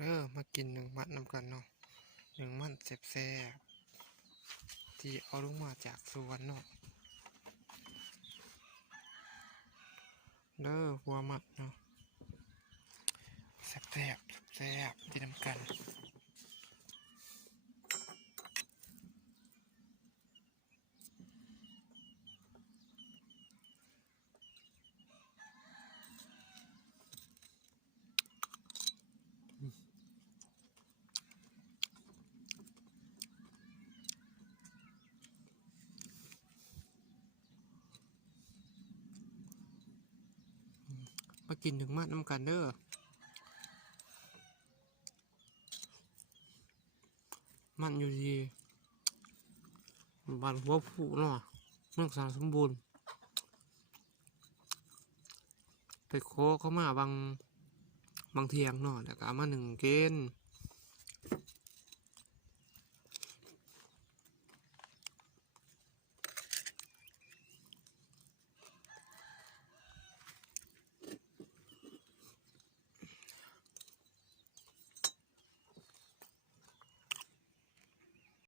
เด้อมากินหนึ่งมัดนำกันเนาะหนึ่งมันแซ่บๆที่เอาลงมาจากสวนเนาะเด้อหัวมัดเนาะแซ่บๆแซ่บกินนำกันมากินหนึ่งมัดนำกันเด้อมันอยู่ที่บ้านหัวผู้เนาะเมืองสารสมบูรณ์ไปโคเข้ามาบางเทียงเนาะแต่ก็มาหนึ่งเกณฑ์